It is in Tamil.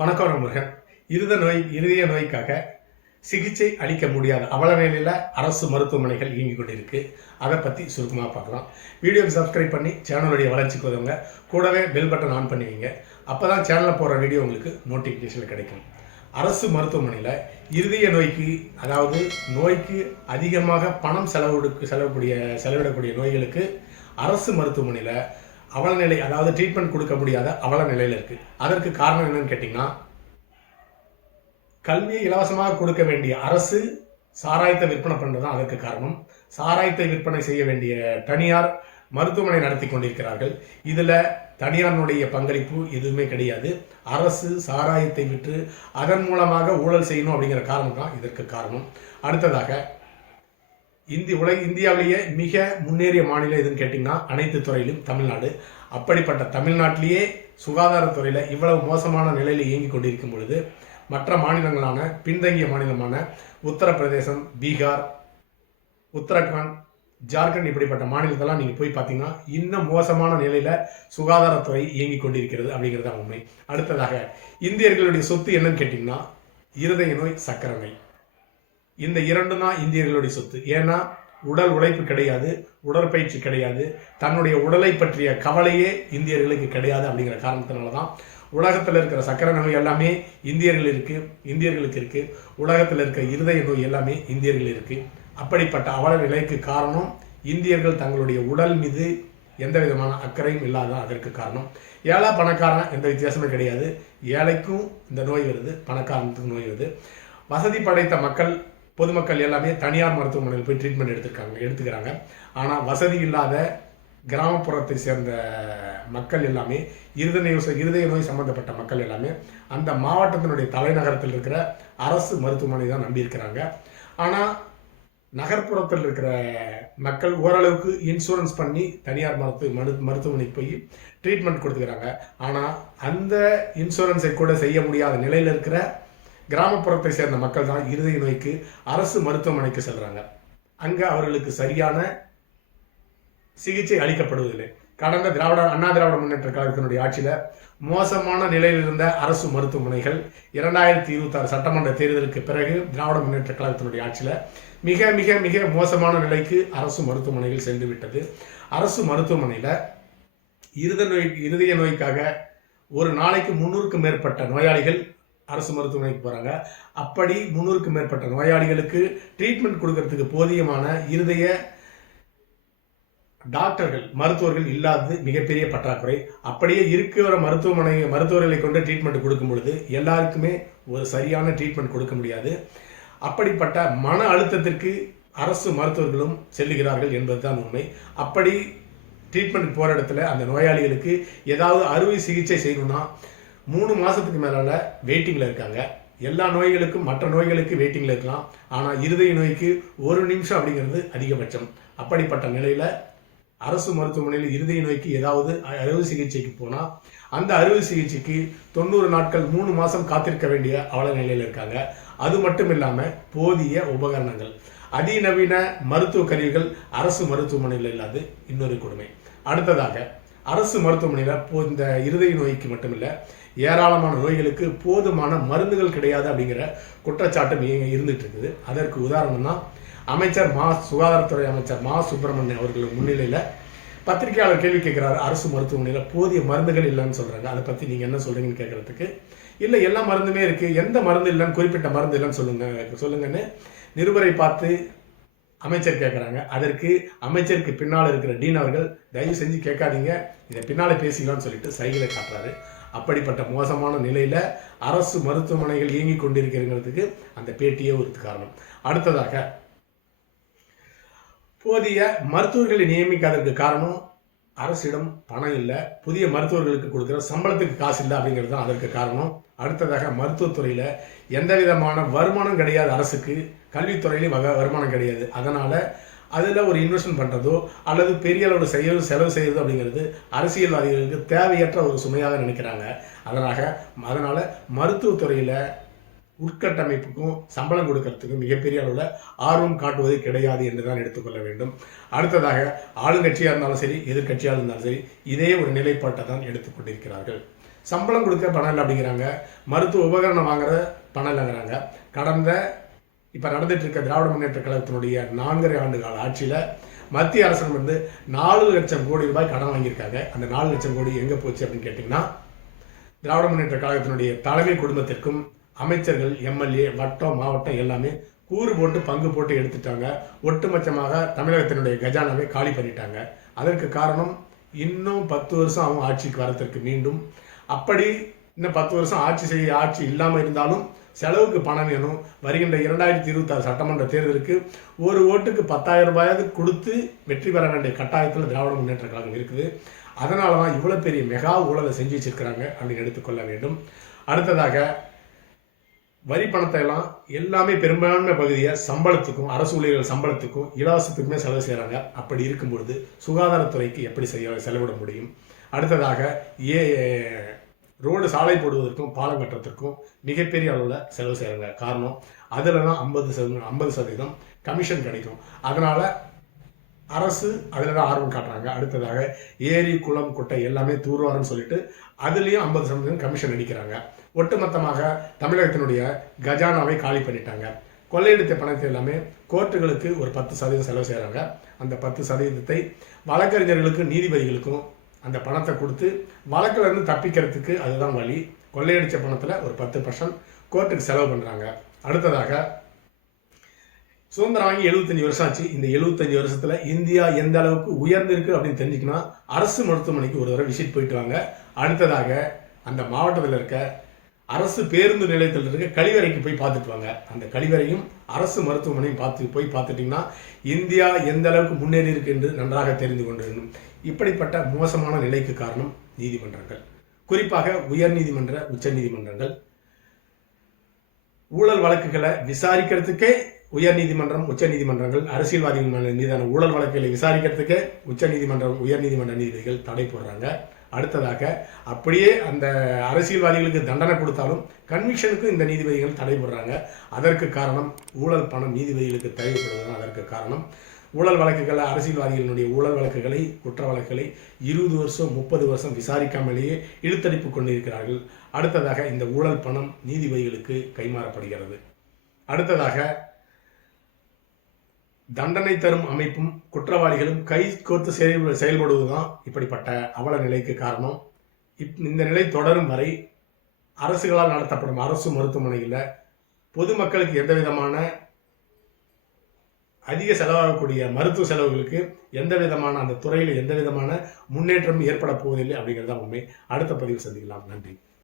வணக்கம் நண்பர்கள் இருத நோய் இருதய நோய்க்காக சிகிச்சை அளிக்க முடியாத அவல நிலையில் அரசு மருத்துவமனைகள் இயங்கிக் கொண்டிருக்கு. அதை பற்றி சுருக்கமாக பார்க்கலாம். வீடியோக்கு சப்ஸ்கிரைப் பண்ணி சேனலுடைய வளர்ச்சிக்கு உதவுங்க கூடவே பெல் பட்டன் ஆன் பண்ணுவீங்க அப்போ தான் சேனலில் போகிற வீடியோ உங்களுக்கு நோட்டிஃபிகேஷன் கிடைக்கும். அரசு மருத்துவமனையில் இருதய நோய்க்கு அதாவது நோய்க்கு அதிகமாக பணம் செலவிடு செலவக்கூடிய செலவிடக்கூடிய நோய்களுக்கு அரசு மருத்துவமனையில் அவல நிலை அதாவது ட்ரீட்மெண்ட் கொடுக்க முடியாத அவல நிலையில் இருக்குது அதற்கு காரணம் என்னன்னு கேட்டிங்கன்னா கல்வியை இலவசமாக கொடுக்க வேண்டிய அரசு சாராயத்தை விற்பனை பண்ணுறது தான் அதற்கு காரணம். சாராயத்தை விற்பனை செய்ய வேண்டிய தனியார் மருத்துவமனை நடத்தி கொண்டிருக்கிறார்கள். இதில் தனியாரினுடைய பங்களிப்பு எதுவுமே கிடையாது. அரசு சாராயத்தை விற்று அதன் மூலமாக ஊழல் செய்யணும் அப்படிங்கிற காரணம் தான் இதற்கு காரணம். அடுத்ததாக இந்தி உலக இந்தியாவிலேயே மிக முன்னேறிய மாநிலம் எதுன்னு கேட்டிங்கன்னா அனைத்து துறையிலும் தமிழ்நாடு. அப்படிப்பட்ட தமிழ்நாட்டிலேயே சுகாதாரத்துறையில் இவ்வளவு மோசமான நிலையில் இயங்கி கொண்டிருக்கும் பொழுது மற்ற மாநிலங்களான பின்தங்கிய மாநிலமான உத்தரப்பிரதேசம் பீகார் உத்தரகாண்ட் ஜார்க்கண்ட் இப்படிப்பட்ட மாநிலத்தெல்லாம் நீங்கள் போய் பார்த்தீங்கன்னா இன்னும் மோசமான நிலையில் சுகாதாரத்துறை இயங்கி கொண்டிருக்கிறது அப்படிங்கிறது தான் உண்மை. அடுத்ததாக இந்தியர்களுடைய சொத்து என்னன்னு கேட்டிங்கன்னா இருதய நோய் சக்கரை நோய் இந்த இரண்டு தான் இந்தியர்களுடைய சொத்து. ஏன்னா உடல் உழைப்பு கிடையாது உடற்பயிற்சி கிடையாது. தன்னுடைய உடலை பற்றிய கவலையே இந்தியர்களுக்கு கிடையாது அப்படிங்கிற காரணத்தினால தான் உலகத்தில் இருக்கிற சக்கரை நோய் எல்லாமே இந்தியர்கள் இருக்குது இந்தியர்களுக்கு இருக்குது உலகத்தில் இருக்கிற இருதய நோய் எல்லாமே இந்தியர்கள் இருக்குது அப்படிப்பட்ட அவல நிலைக்கு காரணம் இந்தியர்கள் தங்களுடைய உடல் மீது எந்த விதமான அக்கறையும் இல்லாத அதற்கு காரணம். ஏழை பணக்காரன் எந்த வித்தியாசமும் கிடையாது. ஏழைக்கும் இந்த நோய் வருது பணக்காரனுக்கும் நோய் வருது. வசதி படைத்த மக்கள் பொதுமக்கள் எல்லாமே தனியார் மருத்துவமனையில் போய் ட்ரீட்மெண்ட் எடுத்துருக்காங்க எடுத்துக்கிறாங்க. ஆனால் வசதி இல்லாத கிராமப்புறத்தை சேர்ந்த மக்கள் எல்லாமே இருதய இருதய நோய் சம்பந்தப்பட்ட மக்கள் எல்லாமே அந்த மாவட்டத்தினுடைய தலைநகரத்தில் இருக்கிற அரசு மருத்துவமனை தான் நம்பியிருக்கிறாங்க. ஆனால் நகர்ப்புறத்தில் இருக்கிற மக்கள் ஓரளவுக்கு இன்சூரன்ஸ் பண்ணி தனியார் மருத்துவ மரு மருத்துவமனைக்கு போய் ட்ரீட்மெண்ட் கொடுத்துக்கிறாங்க. ஆனால் அந்த இன்சூரன்ஸை கூட செய்ய முடியாத நிலையில் இருக்கிற கிராமப்புறத்தை சேர்ந்த மக்கள் தான் இருதய நோய்க்கு அரசு மருத்துவமனைக்கு செல்கிறாங்க அங்கே அவர்களுக்கு சரியான சிகிச்சை அளிக்கப்படுவதில்லை. கடந்த திராவிட அண்ணா திராவிட முன்னேற்ற கழகத்தினுடைய ஆட்சியில் மோசமான நிலையில் இருந்த அரசு மருத்துவமனைகள் இரண்டாயிரத்தி இருபத்தாறு சட்டமன்ற தேர்தலுக்கு பிறகு திராவிட முன்னேற்ற கழகத்தினுடைய ஆட்சியில் மிக மிக மிக மோசமான நிலைக்கு அரசு மருத்துவமனைகள் சென்று விட்டது அரசு மருத்துவமனையில் இருத நோய் இருதய நோய்க்காக ஒரு நாளைக்கு முன்னூறுக்கும் மேற்பட்ட நோயாளிகள் அரசு மருத்துவமனைக்கு போகிறாங்க அப்படி முன்னூறுக்கும் மேற்பட்ட நோயாளிகளுக்கு ட்ரீட்மெண்ட் கொடுக்கறதுக்கு போதியமான இருதய டாக்டர்கள் மருத்துவர்கள் இல்லாதது மிகப்பெரிய பற்றாக்குறை. அப்படியே இருக்கிற மருத்துவமனை மருத்துவர்களை கொண்டு ட்ரீட்மெண்ட் கொடுக்கும் பொழுது எல்லாருக்குமே ஒரு சரியான ட்ரீட்மெண்ட் கொடுக்க முடியாது. அப்படிப்பட்ட மன அழுத்தத்திற்கு அரசு மருத்துவர்களும் செல்லுகிறார்கள் என்பதுதான் உண்மை. அப்படி ட்ரீட்மெண்ட் போகிற இடத்துல அந்த நோயாளிகளுக்கு ஏதாவது அறுவை சிகிச்சை செய்யணும்னா மூணு மாதத்துக்கு மேலால் வெயிட்டிங்கில் இருக்காங்க. எல்லா நோய்களுக்கும் மற்ற நோய்களுக்கு வெயிட்டிங்கில் இருக்கலாம். ஆனால் இருதய நோய்க்கு ஒரு நிமிஷம் அப்படிங்கிறது அதிகபட்சம். அப்படிப்பட்ட நிலையில் அரசு மருத்துவமனையில் இருதய நோய்க்கு ஏதாவது அறுவை சிகிச்சைக்கு போனால் அந்த அறுவை சிகிச்சைக்கு தொண்ணூறு நாட்கள் மூணு மாதம் காத்திருக்க வேண்டிய அவல நிலையில் இருக்காங்க. அது மட்டும் இல்லாமல் போதிய உபகரணங்கள். அதிநவீன மருத்துவ கருவிகள் அரசு மருத்துவமனையில் இல்லாது இன்னொரு கொடுமை. அடுத்ததாக அரசு மருத்துவமனையில் இந்த இருதய நோய்க்கு மட்டுமில்லை ஏராளமான நோய்களுக்கு போதுமான மருந்துகள் கிடையாது அப்படிங்கிற குற்றச்சாட்டும் இருந்துட்டு இருக்குது. அதற்கு உதாரணம் தான் அமைச்சர் மா சுகாதாரத்துறை அமைச்சர் மா சுப்பிரமணியன் அவர்கள் முன்னிலையில் பத்திரிகையாளர் கேள்வி கேட்குறாரு. அரசு மருத்துவமனையில் போதிய மருந்துகள் இல்லைன்னு சொல்கிறாங்க அதை பற்றி நீங்கள் என்ன சொல்கிறீங்கன்னு கேட்குறதுக்கு இல்லை எல்லா மருந்துமே இருக்குது எந்த மருந்து இல்லைன்னு குறிப்பிட்ட மருந்து இல்லைன்னு சொல்லுங்க சொல்லுங்கன்னு நிருபரை பார்த்து அமைச்சர் கேட்குறாங்க அதற்கு அமைச்சருக்கு பின்னால் இருக்கிற டீன் அவர்கள் தயவு செஞ்சு கேட்காதீங்க. இதை பின்னால் பேசிக்கலாம்னு சொல்லிட்டு சைகளை காட்டுறாரு. அப்படிப்பட்ட மோசமான நிலையில் அரசு மருத்துவமனைகள் இயங்கி கொண்டிருக்கிறங்கிறதுக்கு அந்த பேட்டியே ஒரு காரணம். அடுத்ததாக போதிய மருத்துவர்களை நியமிக்காததுக்கு காரணம் அரசிடம் பணம் இல்லை புதிய மருத்துவர்களுக்கு கொடுக்குற சம்பளத்துக்கு காசு இல்லை அப்படிங்கிறது தான் அதற்கு காரணம். அடுத்ததாக மருத்துவத்துறையில் எந்த விதமான வருமானம் கிடையாது அரசுக்கு கல்வித்துறையிலையும் வருமானம் கிடையாது. அதனால் அதில் ஒரு இன்வெஸ்ட்மெண்ட் பண்ணுறதோ அல்லது பெரிய அளவில் செய்ய செலவு செய்கிறது அப்படிங்கிறது அரசியல்வாதிகளுக்கு தேவையற்ற ஒரு சுமையாக நினைக்கிறாங்க. அதனாக அதனால் மருத்துவத்துறையில் உட்கட்டமைப்புக்கும் சம்பளம் கொடுக்கறதுக்கும் மிகப்பெரிய அளவில் ஆர்வம் காட்டுவது கிடையாது என்று தான் எடுத்துக்கொள்ள வேண்டும். அடுத்ததாக ஆளுங்கட்சியாக இருந்தாலும் சரி எதிர்கட்சியாக இருந்தாலும் சரி இதே ஒரு நிலைப்பாட்டை தான் எடுத்துக்கொண்டிருக்கிறார்கள் சம்பளம் கொடுக்க பணம் இல்லை அப்படிங்கிறாங்க மருத்துவ உபகரணம் வாங்குற பணம் இல்லைங்கிறாங்க. கடந்த இப்போ நடந்துட்டு இருக்க திராவிட முன்னேற்ற கழகத்தினுடைய நான்கரை ஆண்டு கால ஆட்சியில் மத்திய அரசு வந்து நாலு லட்சம் கோடி ரூபாய் கடன் வாங்கியிருக்காங்க. அந்த நாலு லட்சம் கோடி எங்கே போச்சு அப்படின்னு கேட்டிங்கன்னா திராவிட முன்னேற்ற கழகத்தினுடைய தலைமை குடும்பத்திற்கும் அமைச்சர்கள் எம்எல்ஏ வட்டம் மாவட்டம் எல்லாமே கூறு போட்டு பங்கு போட்டு எடுத்துட்டாங்க. ஒட்டுமொத்தமாக தமிழகத்தினுடைய கஜானாவை காலி பண்ணிட்டாங்க. அதற்கு காரணம் இன்னும் பத்து வருஷம் அவங்க ஆட்சிக்கு வரத்திற்கு மீண்டும். அப்படி இன்னும் பத்து வருஷம் ஆட்சி செய்ய ஆட்சி இல்லாமல் இருந்தாலும் செலவுக்கு பணம் வேணும். வருகின்ற இரண்டாயிரத்தி இருபத்தாறு சட்டமன்ற தேர்தலுக்கு ஒரு ஓட்டுக்கு பத்தாயிரம் ரூபாயாவது கொடுத்து வெற்றி பெற வேண்டிய கட்டாயத்தில் திராவிட முன்னேற்ற கழகம் இருக்குது. அதனால தான் இவ்வளோ பெரிய மெகா ஊழலை செஞ்சு வச்சுருக்கிறாங்க அப்படின்னு எடுத்துக்கொள்ள வேண்டும். அடுத்ததாக வரி பணத்தை எல்லாம் எல்லாமே பெரும்பான்மை பகுதியை சம்பளத்துக்கும் அரசு ஊழியர்கள் சம்பளத்துக்கும் இலவசத்துக்குமே செலவு செய்கிறாங்க அப்படி இருக்கும்பொழுது சுகாதாரத்துறைக்கு எப்படி செய்ய செலவிட முடியும்? அடுத்ததாக ஏ ரோடு சாலை போடுவதற்கும் பாலம் கட்டுறதுக்கும் மிகப்பெரிய அளவில் செலவு செய்கிறாங்க காரணம் அதில் தான் ஐம்பது சதவீதம் ஐம்பது சதவீதம் கமிஷன் கிடைக்கும். அதனால் அரசு அதில் தான் ஆர்வம் காட்டுறாங்க. அடுத்ததாக ஏரி குளம் குட்டை எல்லாமே தூர்வாரம்னு சொல்லிட்டு அதுலேயும் ஐம்பது சதவீதம் கமிஷன் அடிக்கிறாங்க. ஒட்டுமொத்தமாக தமிழகத்தினுடைய கஜானாவை காலி பண்ணிட்டாங்க. கொள்ளையடித்த பணத்தை எல்லாமே கோர்ட்டுகளுக்கு ஒரு பத்து சதவீதம் செலவு செய்கிறாங்க அந்த பத்து சதவீதத்தை வழக்கறிஞர்களுக்கும் நீதிபதிகளுக்கும் அந்த பணத்தை கொடுத்து வழக்கிலேருந்து தப்பிக்கிறதுக்கு அதுதான் வழி. கொள்ளையடித்த பணத்தில் ஒரு பத்து பர்சன்ட் கோர்ட்டுக்கு செலவு பண்ணுறாங்க அடுத்ததாக சுதந்திரம் வாங்கி எழுபத்தஞ்சு வருஷம் ஆச்சு. இந்த எழுபத்தஞ்சு வருஷத்தில் இந்தியா எந்த அளவுக்கு உயர்ந்திருக்கு அப்படின்னு தெரிஞ்சுக்கணும் அரசு மருத்துவமனைக்கு ஒரு தடவை விசிட் போயிட்டு வாங்க. அடுத்ததாக அந்த மாவட்டத்தில் இருக்க அரசு பேருந்து நிலையத்தில் இருக்க கழிவறைக்கு போய் பார்த்துட்டு வாங்க. அந்த கழிவறையும் அரசு மருத்துவமனையும் பார்த்து போய் பார்த்துட்டிங்கன்னா இந்தியா எந்த அளவுக்கு முன்னேறி இருக்கு என்று நன்றாக தெரிந்து கொண்டு இப்படிப்பட்ட மோசமான நிலைக்கு காரணம் நீதிமன்றங்கள். குறிப்பாக உயர் நீதிமன்ற உச்ச நீதிமன்றங்கள். ஊழல் வழக்குகளை விசாரிக்கிறதுக்கே உயர் நீதிமன்றம் உச்ச நீதிமன்றங்கள் அரசியல்வாதிகள் மீதான ஊழல் வழக்குகளை விசாரிக்கிறதுக்கே உச்ச நீதிமன்றம் உயர் நீதிமன்ற நீதிபதிகள் தடை போடுறாங்க. அடுத்ததாக அப்படியே அந்த அரசியல்வாதிகளுக்கு தண்டனை கொடுத்தாலும் கன்விக்ஷனுக்கும் இந்த நீதிபதிகள் தடை போடுறாங்க. அதற்கு காரணம் ஊழல் பணம் நீதிபதிகளுக்கு தேவைப்படுவதுதான். அதற்கு காரணம் ஊழல் வழக்குகளை அரசியல்வாதிகளுடைய ஊழல் வழக்குகளை குற்ற வழக்குகளை இருபது வருஷம் முப்பது வருஷம் விசாரிக்காமலேயே இழுத்தடிப்பு கொண்டிருக்கிறார்கள். அடுத்ததாக இந்த ஊழல் பணம் நீதிபதிகளுக்கு கைமாறப்படுகிறது. அடுத்ததாக தண்டனை தரும் அமைப்பும் குற்றவாளிகளும் கை கோர்த்து செயல் செயல்படுவதுதான் இப்படிப்பட்ட அவல நிலைக்கு காரணம். இப் இந்த நிலை தொடரும் வரை அரசுகளால் நடத்தப்படும் அரசு மருத்துவமனையில் பொதுமக்களுக்கு எந்த விதமான அதிக செலவாகக்கூடிய மருத்துவ செலவுகளுக்கு எந்த விதமான அந்த துறையில் எந்த விதமான முன்னேற்றமும் ஏற்பட போவதில்லை அப்படிங்கிறது தான் உண்மை. அடுத்த பதிவு சந்திக்கலாம். நன்றி.